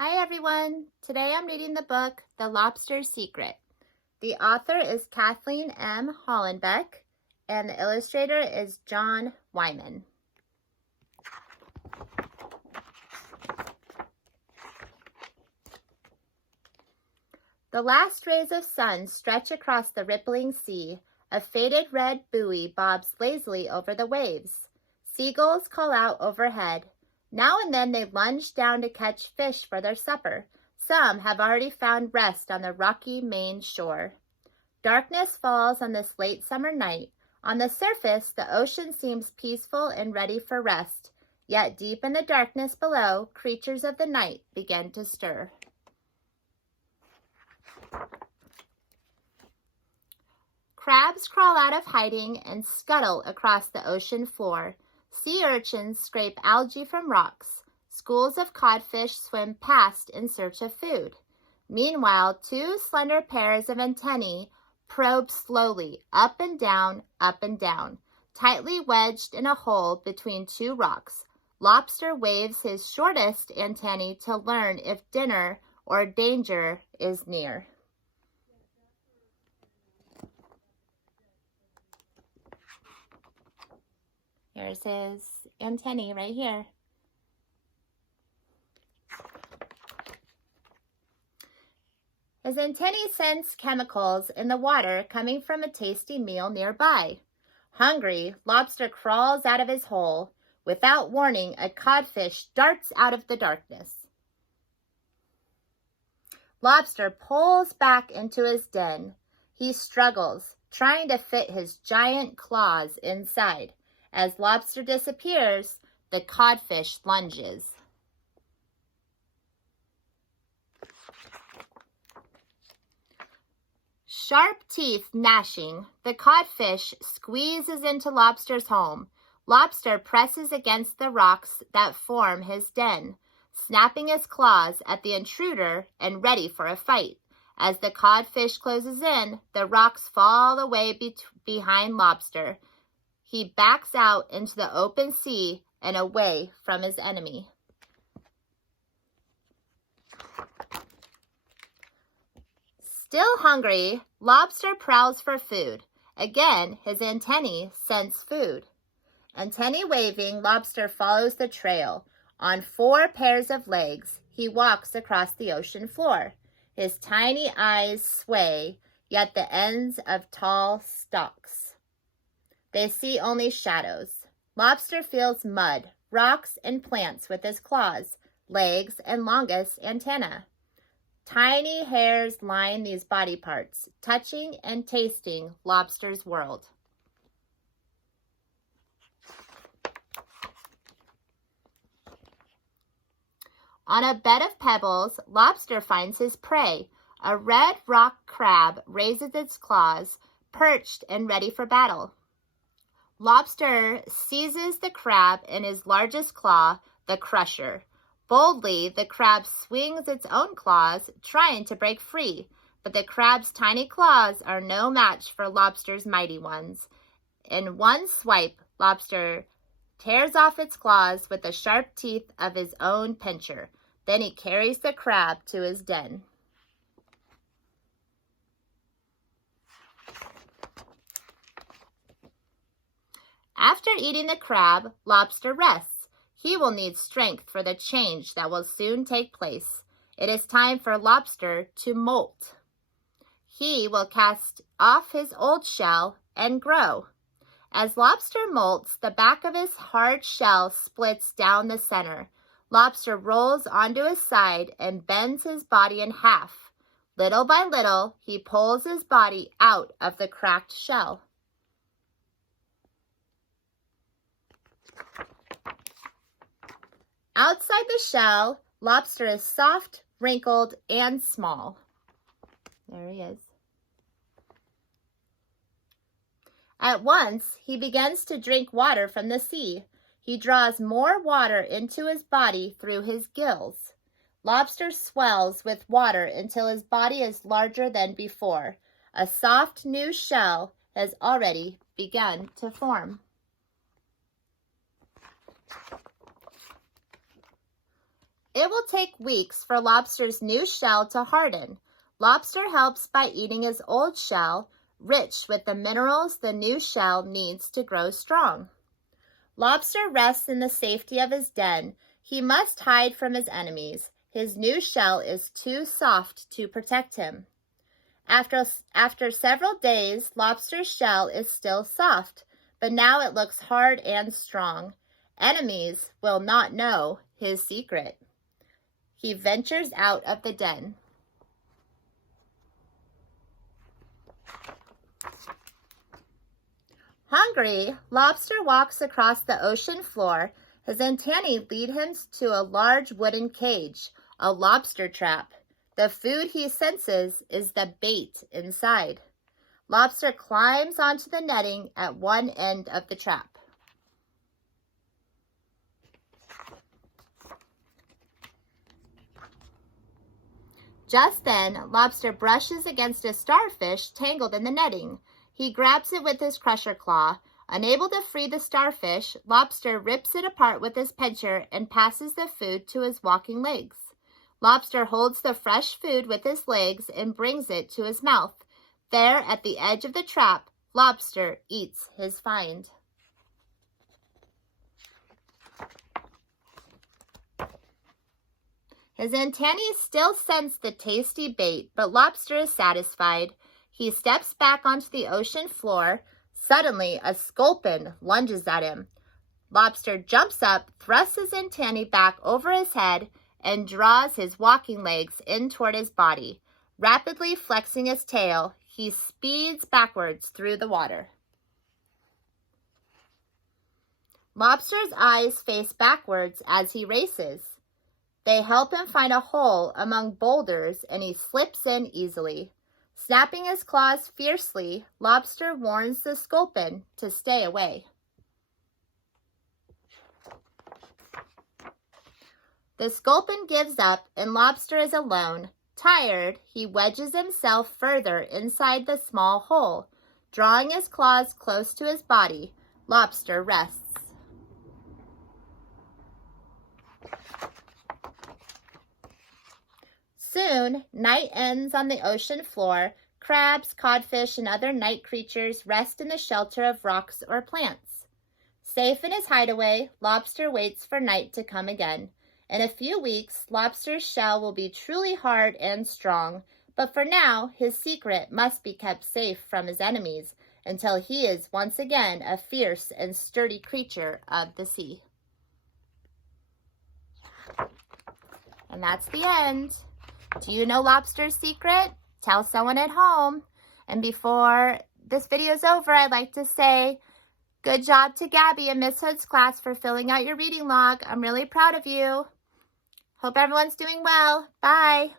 Hi everyone! Today I'm reading the book, The Lobster's Secret. The author is Kathleen M. Hollenbeck and the illustrator is John Wyman. The last rays of sun stretch across the rippling sea. A faded red buoy bobs lazily over the waves. Seagulls call out overhead. Now and then they lunge down to catch fish for their supper. Some have already found rest on the rocky Maine shore. Darkness falls on this late summer night. On the surface, the ocean seems peaceful and ready for rest. Yet deep in the darkness below, creatures of the night begin to stir. Crabs crawl out of hiding and scuttle across the ocean floor. Sea urchins scrape algae from rocks. Schools of codfish swim past in search of food. Meanwhile, two slender pairs of antennae probe slowly up and down, tightly wedged in a hole between two rocks. Lobster waves his shortest antennae to learn if dinner or danger is near. Here's his antennae right here. His antennae sense chemicals in the water coming from a tasty meal nearby. Hungry, Lobster crawls out of his hole. Without warning, a codfish darts out of the darkness. Lobster pulls back into his den. He struggles, trying to fit his giant claws inside. As Lobster disappears, the codfish lunges. Sharp teeth gnashing, the codfish squeezes into Lobster's home. Lobster presses against the rocks that form his den, snapping his claws at the intruder and ready for a fight. As the codfish closes in, the rocks fall away behind Lobster. He backs out into the open sea and away from his enemy. Still hungry, Lobster prowls for food. Again, his antennae sense food. Antennae waving, Lobster follows the trail. On 4 pairs of legs, he walks across the ocean floor. His tiny eyes sway, yet the ends of tall stalks. They see only shadows. Lobster feels mud, rocks, and plants with his claws, legs, and longest antenna. Tiny hairs line these body parts, touching and tasting Lobster's world. On a bed of pebbles, Lobster finds his prey. A red rock crab raises its claws, perched and ready for battle. Lobster seizes the crab in his largest claw, the crusher. Boldly, the crab swings its own claws, trying to break free, but the crab's tiny claws are no match for Lobster's mighty ones. In one swipe, Lobster tears off its claws with the sharp teeth of his own pincher. Then he carries the crab to his den. After eating the crab, Lobster rests. He will need strength for the change that will soon take place. It is time for Lobster to molt. He will cast off his old shell and grow. As Lobster molts, the back of his hard shell splits down the center. Lobster rolls onto his side and bends his body in half. Little by little, he pulls his body out of the cracked shell. Outside the shell, Lobster is soft, wrinkled, and small. There he is. At once, he begins to drink water from the sea. He draws more water into his body through his gills. Lobster swells with water until his body is larger than before. A soft new shell has already begun to form. It will take weeks for Lobster's new shell to harden. Lobster helps by eating his old shell, rich with the minerals the new shell needs to grow strong. Lobster rests in the safety of his den. He must hide from his enemies. His new shell is too soft to protect him. After several days, Lobster's shell is still soft, but now it looks hard and strong. Enemies will not know his secret. He ventures out of the den. Hungry, Lobster walks across the ocean floor. His antennae lead him to a large wooden cage, a lobster trap. The food he senses is the bait inside. Lobster climbs onto the netting at one end of the trap. Just then, Lobster brushes against a starfish tangled in the netting. He grabs it with his crusher claw. Unable to free the starfish, Lobster rips it apart with his pincher and passes the food to his walking legs. Lobster holds the fresh food with his legs and brings it to his mouth. There, at the edge of the trap, Lobster eats his find. His antennae still sense the tasty bait, but Lobster is satisfied. He steps back onto the ocean floor. Suddenly, a sculpin lunges at him. Lobster jumps up, thrusts his antennae back over his head, and draws his walking legs in toward his body. Rapidly flexing his tail, he speeds backwards through the water. Lobster's eyes face backwards as he races. They help him find a hole among boulders, and he slips in easily. Snapping his claws fiercely, Lobster warns the sculpin to stay away. The sculpin gives up, and Lobster is alone. Tired, he wedges himself further inside the small hole. Drawing his claws close to his body, Lobster rests. Soon, night ends on the ocean floor. Crabs, codfish, and other night creatures rest in the shelter of rocks or plants. Safe in his hideaway, Lobster waits for night to come again. In a few weeks, Lobster's shell will be truly hard and strong, but for now, his secret must be kept safe from his enemies until he is once again a fierce and sturdy creature of the sea. And that's the end. Do you know Lobster's secret? Tell someone at home. And before this video is over, I'd like to say good job to Gabby in Miss Hood's class for filling out your reading log. I'm really proud of you. Hope everyone's doing well. Bye.